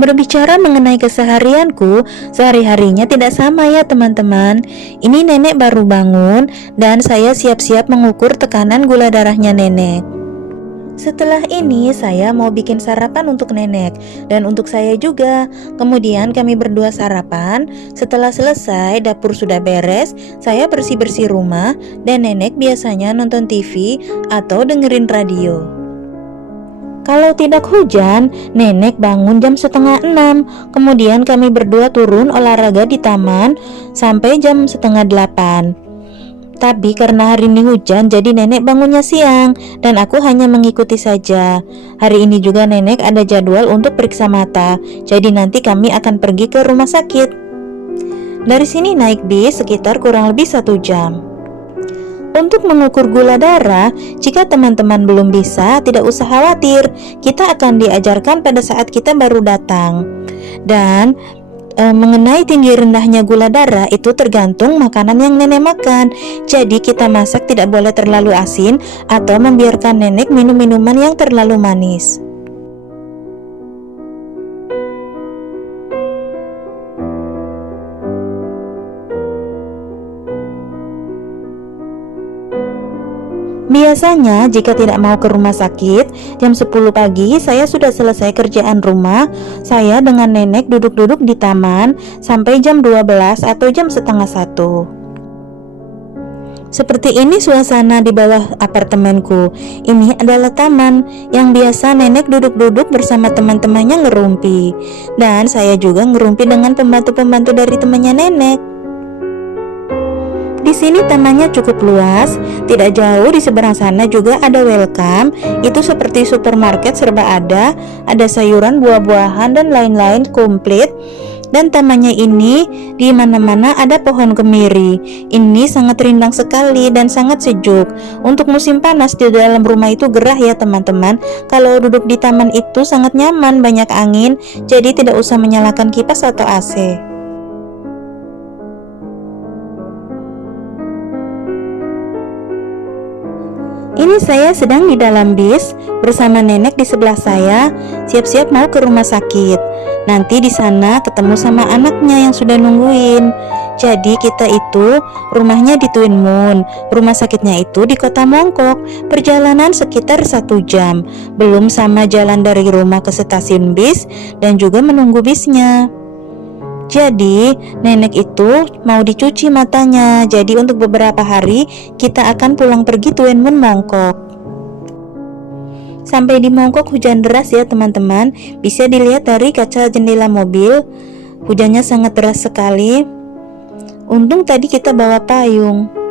Berbicara mengenai keseharianku, sehari-harinya tidak sama ya teman-teman. Ini nenek baru bangun dan saya siap-siap mengukur tekanan gula darahnya nenek. Setelah ini saya mau bikin sarapan untuk nenek dan untuk saya juga. Kemudian kami berdua sarapan. Setelah selesai dapur sudah beres, saya bersih-bersih rumah dan nenek biasanya nonton TV atau dengerin radio. Kalau tidak hujan, nenek bangun jam setengah 6. Kemudian kami berdua turun olahraga di taman sampai jam setengah 8. Tapi karena hari ini hujan, jadi nenek bangunnya siang dan aku hanya mengikuti saja. Hari ini juga nenek ada jadwal untuk periksa mata, jadi nanti kami akan pergi ke rumah sakit. Dari sini naik bis sekitar kurang lebih 1 jam. Untuk mengukur gula darah, jika teman-teman belum bisa, tidak usah khawatir. Kita akan diajarkan pada saat kita baru datang. Dan mengenai tinggi rendahnya gula darah itu tergantung makanan yang nenek makan. Jadi kita masak tidak boleh terlalu asin atau membiarkan nenek minum minuman yang terlalu manis. Biasanya jika tidak mau ke rumah sakit, jam 10 pagi saya sudah selesai kerjaan rumah. Saya dengan nenek duduk-duduk di taman sampai jam 12 atau jam setengah 1. Seperti ini suasana di bawah apartemenku. Ini adalah taman yang biasa nenek duduk-duduk bersama teman-temannya ngerumpi. Dan saya juga ngerumpi dengan pembantu-pembantu dari temannya nenek. Di sini tamannya cukup luas, tidak jauh di seberang sana juga ada welcome. Itu seperti supermarket serba ada sayuran, buah-buahan dan lain-lain komplit. Dan tamannya ini di mana-mana ada pohon kemiri. Ini sangat rindang sekali dan sangat sejuk. Untuk musim panas di dalam rumah itu gerah ya teman-teman. Kalau duduk di taman itu sangat nyaman, banyak angin, jadi tidak usah menyalakan kipas atau AC. Ini saya sedang di dalam bis bersama nenek di sebelah saya, siap-siap mau ke rumah sakit. Nanti di sana ketemu sama anaknya yang sudah nungguin. Jadi kita itu rumahnya di Twin Moon, rumah sakitnya itu di Kota Mongkok. Perjalanan sekitar 1 jam, belum sama jalan dari rumah ke stasiun bis dan juga menunggu bisnya. Jadi nenek itu mau dicuci matanya. Jadi untuk beberapa hari kita akan pulang pergi Twin Moon Mongkok. Sampai di Mongkok hujan deras ya teman-teman. Bisa dilihat dari kaca jendela mobil. Hujannya sangat deras sekali. Untung tadi kita bawa payung.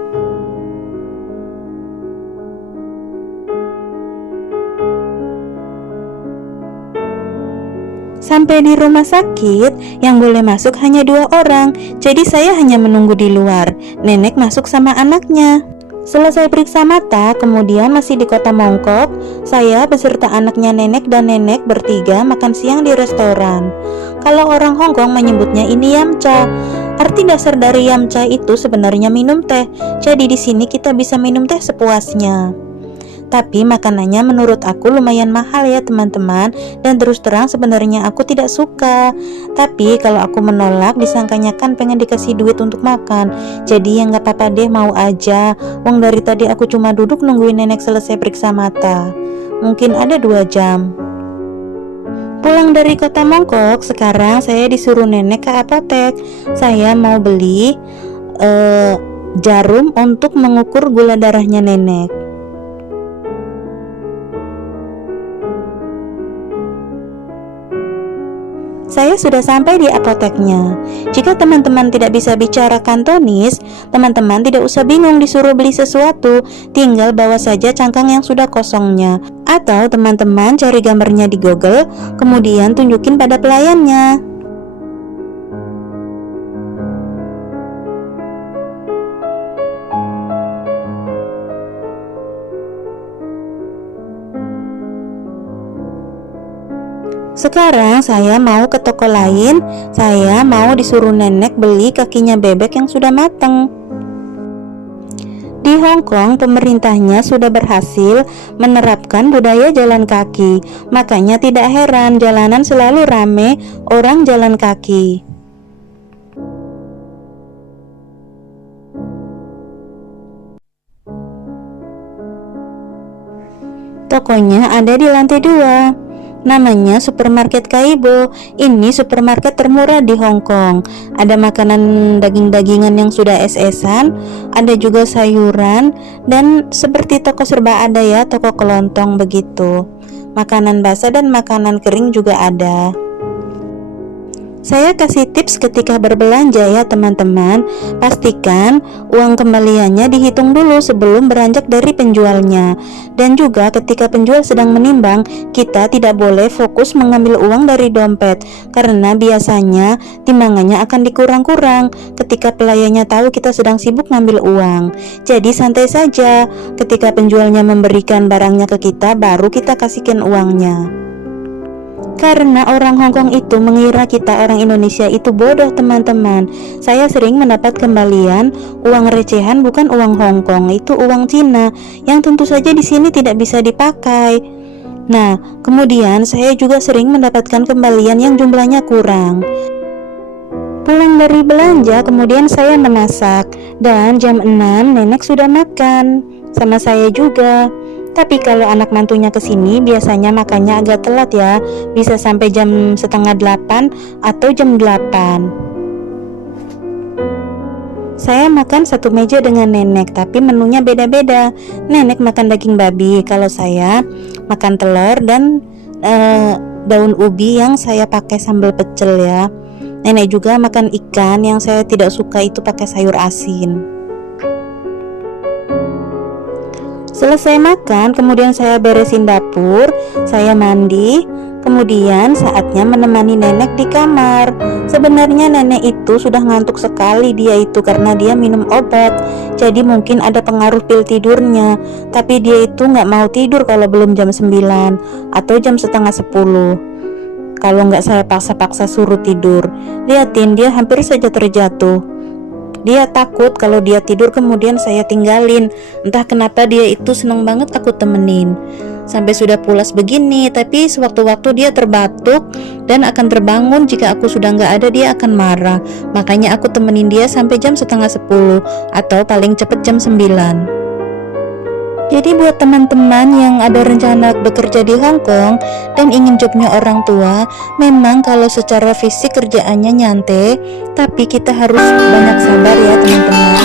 Sampai di rumah sakit, yang boleh masuk hanya 2 orang. Jadi saya hanya menunggu di luar. Nenek masuk sama anaknya. Selesai periksa mata, kemudian masih di Kota Mongkok, saya beserta anaknya nenek dan nenek bertiga makan siang di restoran. Kalau orang Hong Kong menyebutnya ini yamcha. Arti dasar dari yamcha itu sebenarnya minum teh. Jadi di sini kita bisa minum teh sepuasnya. Tapi makanannya menurut aku lumayan mahal ya teman-teman. Dan terus terang sebenarnya aku tidak suka. Tapi kalau aku menolak disangkanya kan pengen dikasih duit untuk makan. Jadi ya gak apa-apa deh, mau aja. Wong dari tadi aku cuma duduk nungguin nenek selesai periksa mata. Mungkin ada 2 jam. Pulang dari Kota Mongkok, sekarang saya disuruh nenek ke apotek. Saya mau beli jarum untuk mengukur gula darahnya nenek. Saya sudah sampai di apoteknya. Jika teman-teman tidak bisa bicara Kantonis, teman-teman tidak usah bingung disuruh beli sesuatu. Tinggal bawa saja cangkang yang sudah kosongnya. Atau teman-teman cari gambarnya di Google, kemudian tunjukin pada pelayannya. Sekarang saya mau ke toko lain. Saya mau disuruh nenek beli kakinya bebek yang sudah matang. Di Di Hong Kong, pemerintahnya sudah berhasil menerapkan budaya jalan kaki. Makanya tidak heran jalanan selalu rame orang jalan kaki. Tokonya ada di lantai 2. Namanya Supermarket Kaibo. Ini supermarket termurah di Hong Kong. Ada makanan daging-dagingan yang sudah es-esan, ada juga sayuran, dan seperti toko serba ada ya, toko kelontong begitu. Makanan basah dan makanan kering juga ada. Saya kasih tips ketika berbelanja ya teman-teman. Pastikan uang kembaliannya dihitung dulu sebelum beranjak dari penjualnya. Dan juga ketika penjual sedang menimbang, kita tidak boleh fokus mengambil uang dari dompet, karena biasanya timbangannya akan dikurang-kurang ketika pelayannya tahu kita sedang sibuk ngambil uang. Jadi santai saja, ketika penjualnya memberikan barangnya ke kita, baru kita kasihkan uangnya. Karena orang Hong Kong itu mengira kita orang Indonesia itu bodoh teman-teman. Saya sering mendapat kembalian uang recehan, bukan uang Hong Kong, itu uang Cina yang tentu saja di sini tidak bisa dipakai. Nah, kemudian saya juga sering mendapatkan kembalian yang jumlahnya kurang. Pulang dari belanja, kemudian saya memasak, dan jam 6 nenek sudah makan sama saya juga. Tapi kalau anak mantunya kesini, biasanya makannya agak telat ya, bisa sampai jam setengah 8 atau jam 8. Saya makan satu meja dengan nenek, tapi menunya beda-beda. Nenek makan daging babi, kalau saya makan telur dan daun ubi yang saya pakai sambal pecel ya. Nenek juga makan ikan yang saya tidak suka, itu pakai sayur asin. Selesai makan, kemudian saya beresin dapur, saya mandi, kemudian saatnya menemani nenek di kamar. Sebenarnya nenek itu sudah ngantuk sekali dia itu karena dia minum obat, jadi mungkin ada pengaruh pil tidurnya. Tapi dia itu nggak mau tidur kalau belum jam 9 atau jam setengah 10. Kalau nggak saya paksa-paksa suruh tidur, liatin dia hampir saja terjatuh. Dia takut kalau dia tidur kemudian saya tinggalin. Entah kenapa dia itu senang banget aku temenin. Sampai sudah pulas begini, tapi sewaktu-waktu dia terbatuk dan akan terbangun. Jika aku sudah nggak ada, dia akan marah. Makanya aku temenin dia sampai jam setengah 10 atau paling cepat jam 9. Jadi buat teman-teman yang ada rencana bekerja di Hong Kong dan ingin jobnya orang tua, memang kalau secara fisik kerjaannya nyantai, tapi kita harus banyak sabar ya teman-teman.